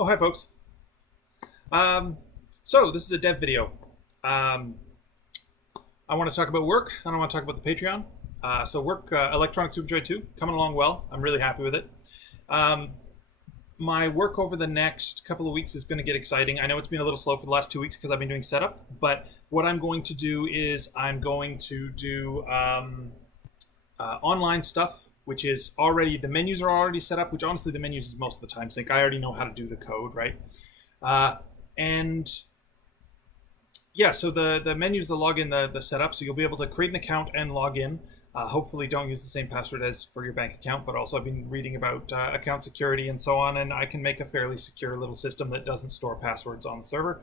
Oh, hi, folks. Um, so this is a dev video. Um, I want to talk about work. I don't want to talk about the Patreon. So work, Electronic Superjoy 2, coming along well. I'm really happy with it. Um, my work over the next couple of weeks is going to get exciting. I know it's been a little slow for the last 2 weeks because I've been doing setup, but what I'm going to do is I'm going to do online stuff, which is already, the menus are already set up, which honestly the menus is most of the time sync. I already know how to do the code, right? Uh, and yeah, so the menus, the login, the setup. So you'll be able to create an account and log in. Hopefully, don't use the same password as for your bank account. But also, I've been reading about account security and so on, and I can make a fairly secure little system that doesn't store passwords on the server.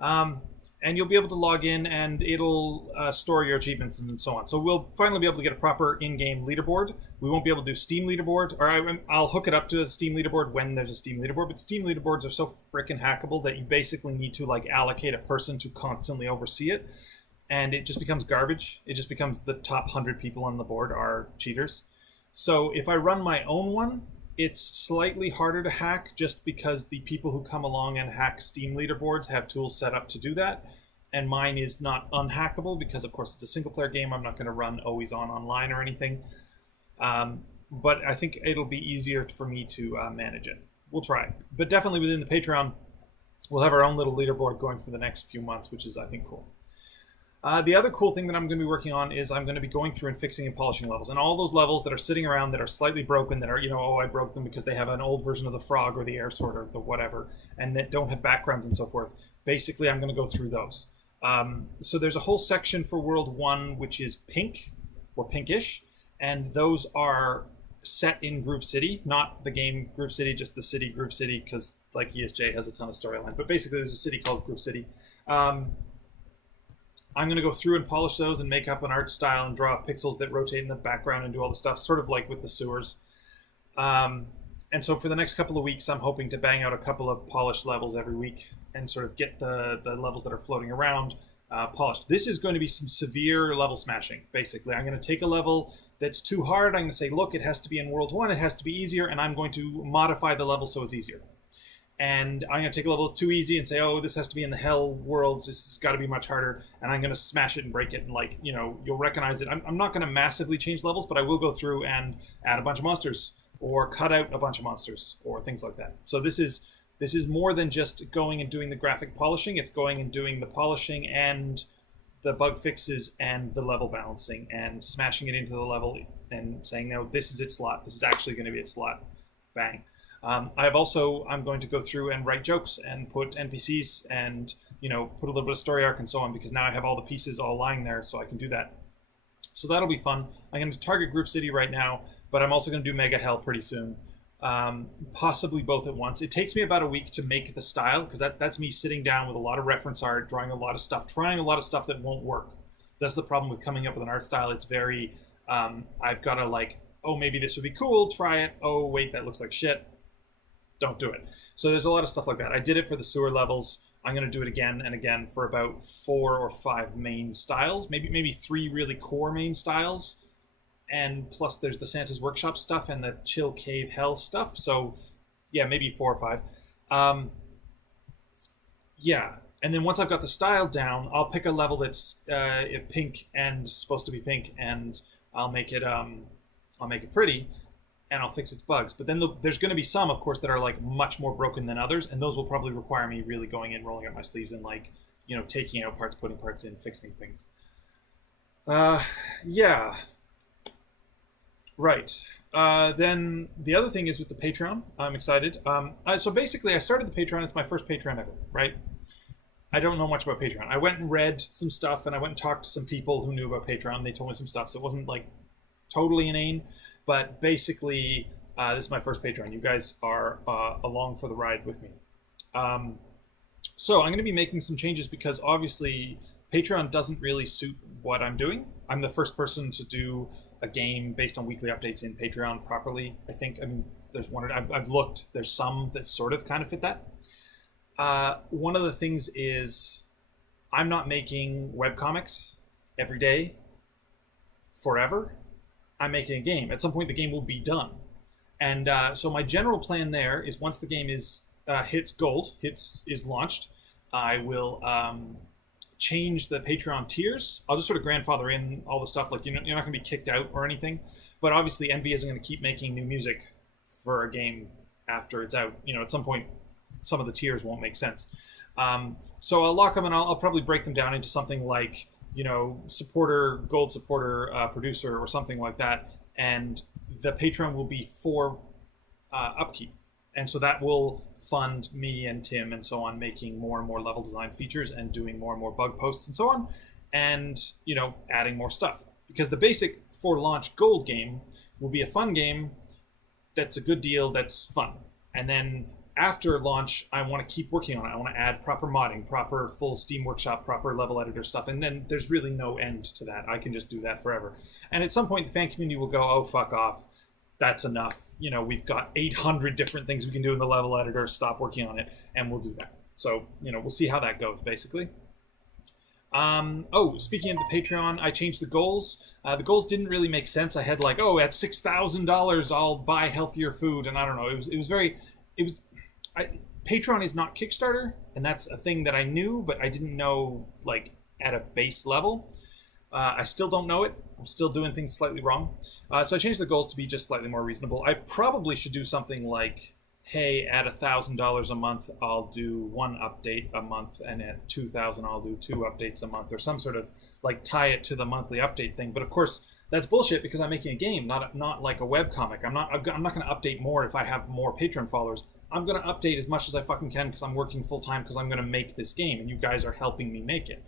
Um, and you'll be able to log in, and it'll store your achievements and so on. So we'll finally be able to get a proper in-game leaderboard. We won't be able to do Steam leaderboard, or I'll hook it up to a Steam leaderboard when there's a Steam leaderboard. But Steam leaderboards are so freaking hackable that you basically need to like allocate a person to constantly oversee it, and it just becomes garbage. It just becomes the top 100 people on the board are cheaters. So if I run my own one, it's slightly harder to hack just because the people who come along and hack Steam leaderboards have tools set up to do that. And mine is not unhackable because, of course, it's a single player game. I'm not going to run always on online or anything. But I think it'll be easier for me to manage it. We'll try. But definitely within the Patreon, we'll have our own little leaderboard going for the next few months, which is, I think, cool. The other cool thing that I'm going to be working on is I'm going to be going through and fixing and polishing levels. And all those levels that are sitting around that are slightly broken, that are, oh, I broke them because they have an old version of the frog or the air sword or the whatever, and that don't have backgrounds and so forth. Basically, I'm going to go through those. So there's a whole section for World 1, which is pink or pinkish, and those are set in Groove City, not the game Groove City, just the city Groove City, because like ESJ has a ton of storyline. But basically, there's a city called Groove City. I'm going to go through and polish those and make up an art style and draw pixels that rotate in the background and do all the stuff, sort of like with the sewers. And so for the next couple of weeks, I'm hoping to bang out a couple of polished levels every week and sort of get the levels that are floating around polished. This is going to be some severe level smashing, basically. I'm going to take a level that's too hard. I'm going to say, look, it has to be in World 1. It has to be easier. And I'm going to modify the level so it's easier. And I'm going to take a level that's too easy and say, oh, this has to be in the hell worlds. This has got to be much harder. And I'm going to smash it and break it. And, like, you'll recognize it. I'm not going to massively change levels, but I will go through and add a bunch of monsters or cut out a bunch of monsters or things like that. So this is more than just going and doing the graphic polishing. It's going and doing the polishing and the bug fixes and the level balancing and smashing it into the level and saying, no, this is its slot. This is actually going to be its slot. Bang. I'm going to go through and write jokes and put NPCs and, put a little bit of story arc and so on, because now I have all the pieces all lying there, so I can do that. So that'll be fun. I'm going to target Groove City right now, but I'm also going to do Mega Hell pretty soon. Possibly both at once. It takes me about a week to make the style, because that's me sitting down with a lot of reference art, drawing a lot of stuff, trying a lot of stuff that won't work. That's the problem with coming up with an art style. It's very, I've got to like, oh, maybe this would be cool, try it. Oh, wait, that looks like shit. Don't do it. So there's a lot of stuff like that. I did it for the sewer levels. I'm going to do it again and again for about 4 or 5 main styles, maybe 3 really core main styles. And plus there's the Santa's Workshop stuff and the Chill Cave Hell stuff. So yeah, maybe 4 or 5. Yeah. And then once I've got the style down, I'll pick a level that's pink and supposed to be pink, and I'll make it pretty. And I'll fix its bugs. But then there's going to be some, of course, that are like much more broken than others, and those will probably require me really going in, rolling up my sleeves, and like, taking out parts, putting parts in, fixing things. Yeah. Right. Then the other thing is with the Patreon. I'm excited. So basically, I started the Patreon. It's my first Patreon ever, right? I don't know much about Patreon. I went and read some stuff, and I went and talked to some people who knew about Patreon. They told me some stuff, so it wasn't like totally inane. But basically, this is my first Patreon. You guys are along for the ride with me. So I'm going to be making some changes because obviously Patreon doesn't really suit what I'm doing. I'm the first person to do a game based on weekly updates in Patreon properly, I think. I mean, there's one. I've looked. There's some that sort of kind of fit that. One of the things is I'm not making webcomics every day forever. I'm making a game. At some point, the game will be done. And so my general plan there is once the game is hits gold, is launched, I will change the Patreon tiers. I'll just sort of grandfather in all the stuff. Like, you're not going to be kicked out or anything. But obviously, Envy isn't going to keep making new music for a game after it's out. At some point, some of the tiers won't make sense. So I'll lock them, and I'll probably break them down into something like, supporter, gold supporter, producer, or something like that. And the Patreon will be for upkeep. And so that will fund me and Tim and so on making more and more level design features and doing more and more bug posts and so on, and adding more stuff, because the basic for launch gold game will be a fun game that's a good deal, that's fun. And then after launch, I want to keep working on it. I want to add proper modding, proper full Steam Workshop, proper level editor stuff, and then there's really no end to that. I can just do that forever. And at some point the fan community will go, oh, fuck off, that's enough. We've got 800 different things we can do in the level editor. Stop working on it, and we'll do that. So, we'll see how that goes, basically. Speaking of the Patreon, I changed the goals. The goals didn't really make sense. I had like, at $6,000, I'll buy healthier food, and I don't know. Patreon is not Kickstarter, and that's a thing that I knew, but I didn't know like at a base level. I still don't know it. I'm still doing things slightly wrong. So I changed the goals to be just slightly more reasonable. I probably should do something like, hey, at $1,000 a month, I'll do 1 update a month, and at $2,000, I'll do 2 updates a month, or some sort of like tie it to the monthly update thing. But of course, that's bullshit, because I'm making a game, not like a webcomic. I'm not going to update more if I have more Patreon followers. I'm going to update as much as I fucking can because I'm working full time, because I'm going to make this game, and you guys are helping me make it.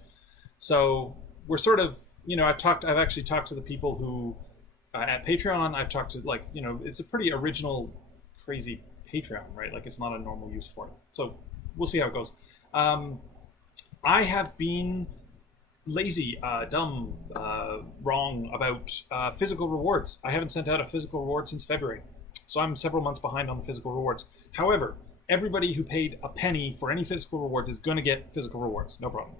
So we're sort of, I've actually talked to the people who at Patreon. I've talked to it's a pretty original, crazy Patreon, right? Like, it's not a normal use for it. So we'll see how it goes. I have been lazy, dumb, wrong about physical rewards. I haven't sent out a physical reward since February. So I'm several months behind on the physical rewards. However, everybody who paid a penny for any physical rewards is going to get physical rewards. No problem.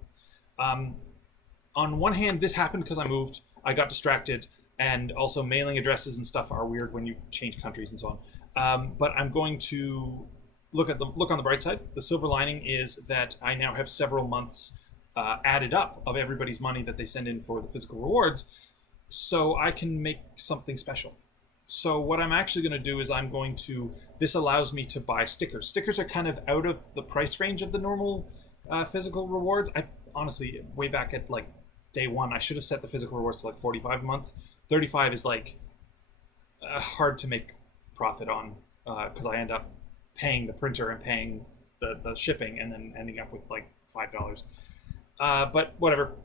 On one hand, this happened because I moved. I got distracted, and also mailing addresses and stuff are weird when you change countries and so on. But I'm going to look on the bright side. The silver lining is that I now have several months added up of everybody's money that they send in for the physical rewards, so I can make something special. So what I'm actually going to do is this allows me to buy stickers. Stickers are kind of out of the price range of the normal physical rewards. I honestly, way back at like day one, I should have set the physical rewards to like $45 a month. $35 is like hard to make profit on, because I end up paying the printer and paying the shipping, and then ending up with like $5. But whatever.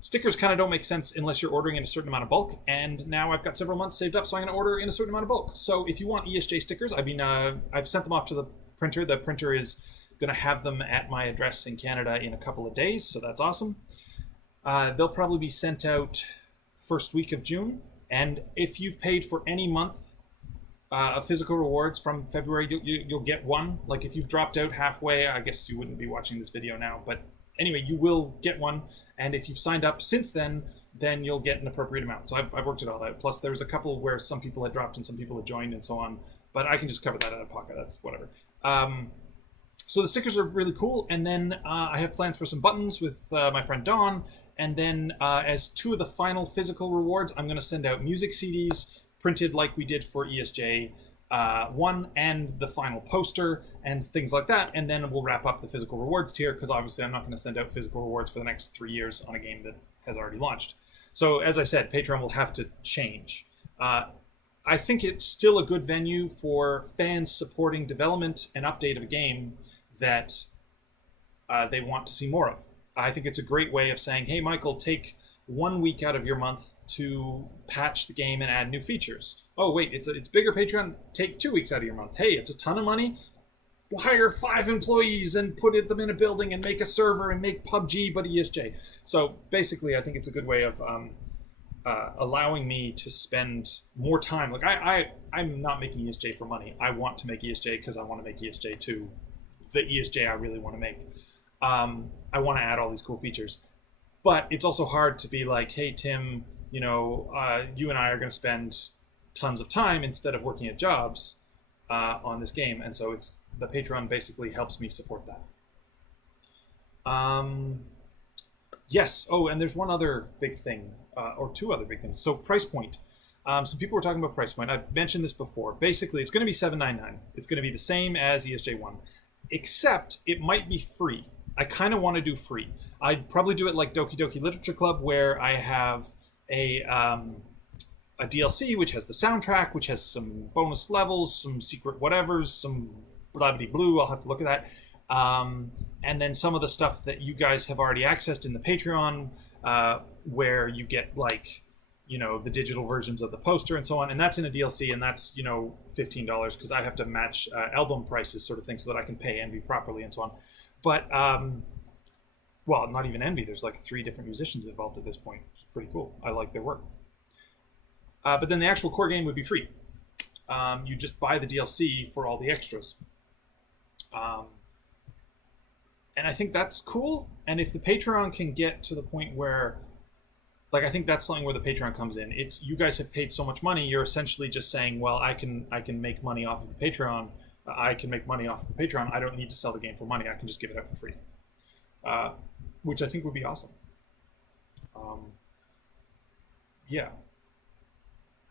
Stickers kind of don't make sense unless you're ordering in a certain amount of bulk, and now I've got several months saved up, so I'm going to order in a certain amount of bulk. So if you want ESJ stickers, I've sent them off to the printer. The printer is going to have them at my address in Canada in a couple of days, so that's awesome. They'll probably be sent out first week of June, and if you've paid for any month of physical rewards from February, you'll get one. Like, if you've dropped out halfway, I guess you wouldn't be watching this video now, but anyway, you will get one, and if you've signed up since then you'll get an appropriate amount. So I've worked it all out. Plus, there was a couple where some people had dropped and some people had joined and so on, but I can just cover that out of pocket. That's whatever. So the stickers are really cool, and then I have plans for some buttons with my friend Dawn, and then as 2 of the final physical rewards, I'm going to send out music CDs printed like we did for ESJ 1 and the final poster and things like that, and then we'll wrap up the physical rewards tier, because obviously I'm not going to send out physical rewards for the next 3 years on a game that has already launched. So as I said, Patreon will have to change. I think it's still a good venue for fans supporting development and update of a game that they want to see more of. I think it's a great way of saying, hey, Michael, take 1 week out of your month to patch the game and add new features. Oh, wait, it's bigger Patreon. Take 2 weeks out of your month. Hey, it's a ton of money. Hire 5 employees and put them in a building and make a server and make PUBG, but ESJ. So basically, I think it's a good way of allowing me to spend more time. Like, I'm not making ESJ for money. I want to make ESJ because I want to make ESJ 2 the ESJ I really want to make. I want to add all these cool features. But it's also hard to be like, hey, Tim, you and I are going to spend tons of time instead of working at jobs. on this game, and so it's the Patreon basically helps me support that. Yes. Oh, and there's one other big thing, or two other big things. So price point. Some people were talking about price point. I've mentioned this before. Basically, it's going to be $7.99. It's going to be the same as ESJ1, except it might be free. I kind of want to do free. I'd probably do it like Doki Doki Literature Club, where I have a DLC which has the soundtrack, which has some bonus levels, some secret whatevers, some blah blah blue. I'll have to look at that. And then some of the stuff that you guys have already accessed in the Patreon, where you get like, the digital versions of the poster and so on. And that's in a DLC, and that's, $15 because I have to match album prices sort of thing so that I can pay Envy properly and so on. But, well, not even Envy. There's like 3 different musicians involved at this point, which is pretty cool. I like their work. But then the actual core game would be free. You just buy the DLC for all the extras. And I think that's cool. And if the Patreon can get to the point where, like, I think that's something where the Patreon comes in. It's, you guys have paid so much money, you're essentially just saying, well, I can make money off of the Patreon. I can make money off of the Patreon. I don't need to sell the game for money. I can just give it out for free, which I think would be awesome. Yeah.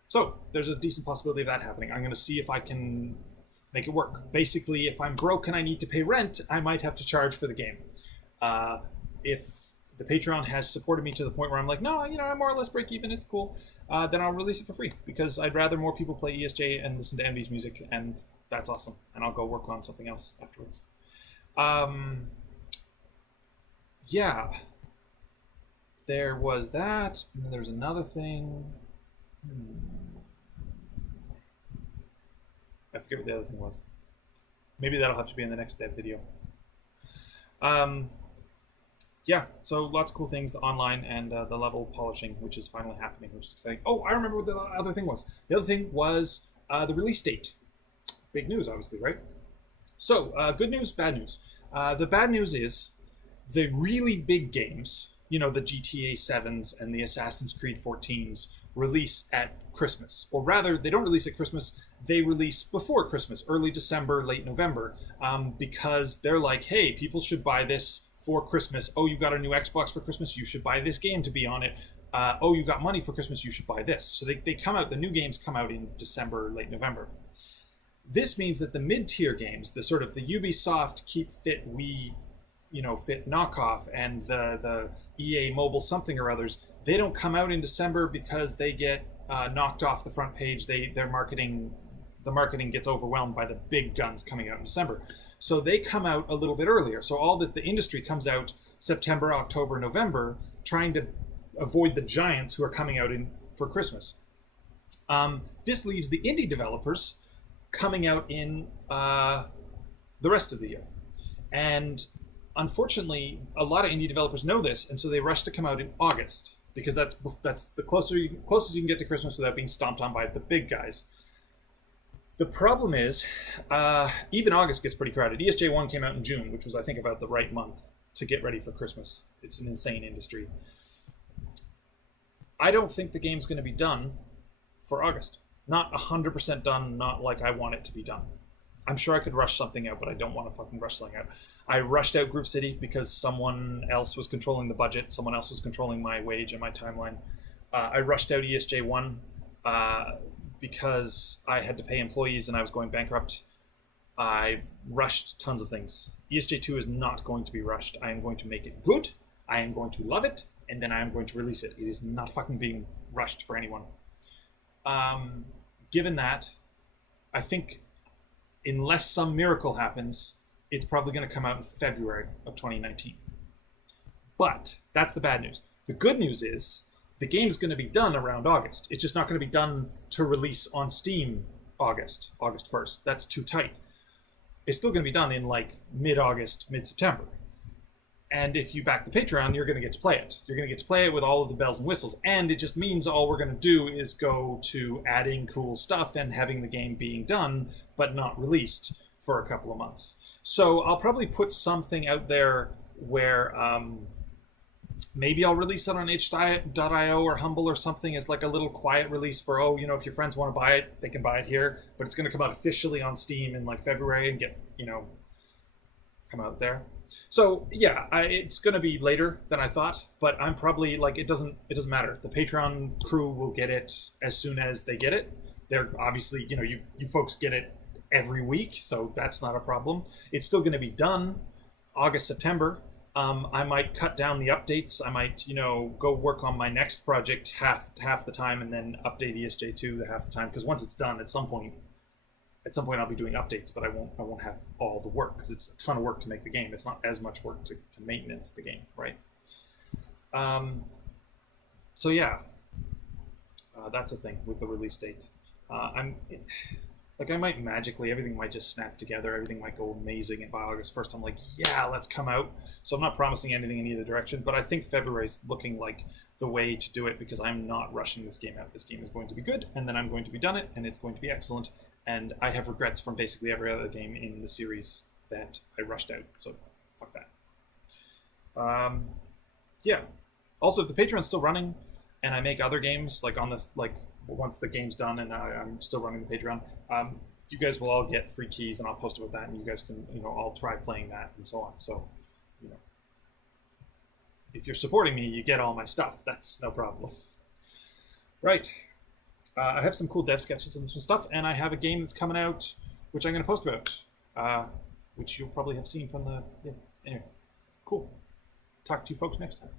So there's a decent possibility of that happening. I'm going to see if I can make it work. Basically, if I'm broke and I need to pay rent, I might have to charge for the game. If the Patreon has supported me to the point where I'm like, no, I more or less break even, it's cool, then I'll release it for free, because I'd rather more people play ESJ and listen to Envy's music, and that's awesome. And I'll go work on something else afterwards. Yeah. There was that, and then there's another thing. I forget what the other thing was. Maybe that'll have to be in the next dev video. Yeah, so lots of cool things online, and the level polishing, which is finally happening, which is exciting. Oh, I remember what the other thing was. The other thing was the release date. Big news, obviously, right? So, good news, bad news. The bad news is the really big games, the GTA 7s and the Assassin's Creed 14s, release at Christmas. Or rather, they don't release at Christmas, they release before Christmas, early December, late November, because they're like, hey, people should buy this for Christmas. Oh, you got a new Xbox for Christmas? You should buy this game to be on it. Oh, you got money for Christmas? You should buy this. So they come out, the new games come out in December, late November. This means that the mid-tier games, the sort of the Ubisoft Keep Fit Wii, Fit knockoff, and the EA Mobile something or others, they don't come out in December because they get knocked off the front page. The marketing gets overwhelmed by the big guns coming out in December. So they come out a little bit earlier. So all the industry comes out September, October, November, trying to avoid the giants who are coming out for Christmas. This leaves the indie developers coming out in the rest of the year. And unfortunately, a lot of indie developers know this, and so they rush to come out in August, because that's the closest you can get to Christmas without being stomped on by the big guys. The problem is, even August gets pretty crowded. ESJ1 came out in June, which was, I think, about the right month to get ready for Christmas. It's an insane industry. I don't think the game's going to be done for August. Not 100% done, not like I want it to be done. I'm sure I could rush something out, but I don't want to fucking rush something out. I rushed out Groove City because someone else was controlling the budget. Someone else was controlling my wage and my timeline. I rushed out ESJ1 because I had to pay employees and I was going bankrupt. I've rushed tons of things. ESJ2 is not going to be rushed. I am going to make it good. I am going to love it. And then I am going to release it. It is not fucking being rushed for anyone. Given that, I think unless some miracle happens, it's probably going to come out in February of 2019. But that's the bad news. The good news is the game's going to be done around August. It's just not going to be done to release on Steam August 1st. That's too tight. It's still going to be done in like mid-August, mid-September. And if you back the Patreon, you're going to get to play it. You're going to get to play it with all of the bells and whistles. And it just means all we're going to do is go to adding cool stuff and having the game being done, but not released for a couple of months. So I'll probably put something out there where Maybe I'll release it on itch.io or Humble or something as like a little quiet release for, oh, you know, if your friends want to buy it, they can buy it here. But it's going to come out officially on Steam in like February and get, you know, come out there. So yeah, it's going to be later than I thought, but I'm probably like, it doesn't matter. The Patreon crew will get it as soon as they get it. They're obviously, you know, you folks get it every week, so that's not a problem. It's still going to be done August, September. I might cut down the updates. I might, you know, go work on my next project half the time, and then update ESJ2 the half the time. Because once it's done, at some point I'll be doing updates, but I won't have all the work because it's a ton of work to make the game. It's not as much work to maintenance the game, right? So yeah, that's a thing with the release date. I might magically, everything might just snap together. Everything might go amazing. And by August 1st, I'm like, yeah, let's come out. So I'm not promising anything in either direction, but I think February is looking like the way to do it because I'm not rushing this game out. This game is going to be good, and then I'm going to be done it, and it's going to be excellent. And I have regrets from basically every other game in the series that I rushed out. So fuck that. Yeah. Also, if the Patreon's still running and I make other games, like on this, like once the game's done and I'm still running the Patreon, you guys will all get free keys, and I'll post about that, and you guys can, you know, all try playing that and so on. So, you know, if you're supporting me, you get all my stuff. That's no problem. Right. I have some cool dev sketches and some stuff, and I have a game that's coming out, which I'm going to post about, which you'll probably have seen from the, yeah, anyway, cool. Talk to you folks next time.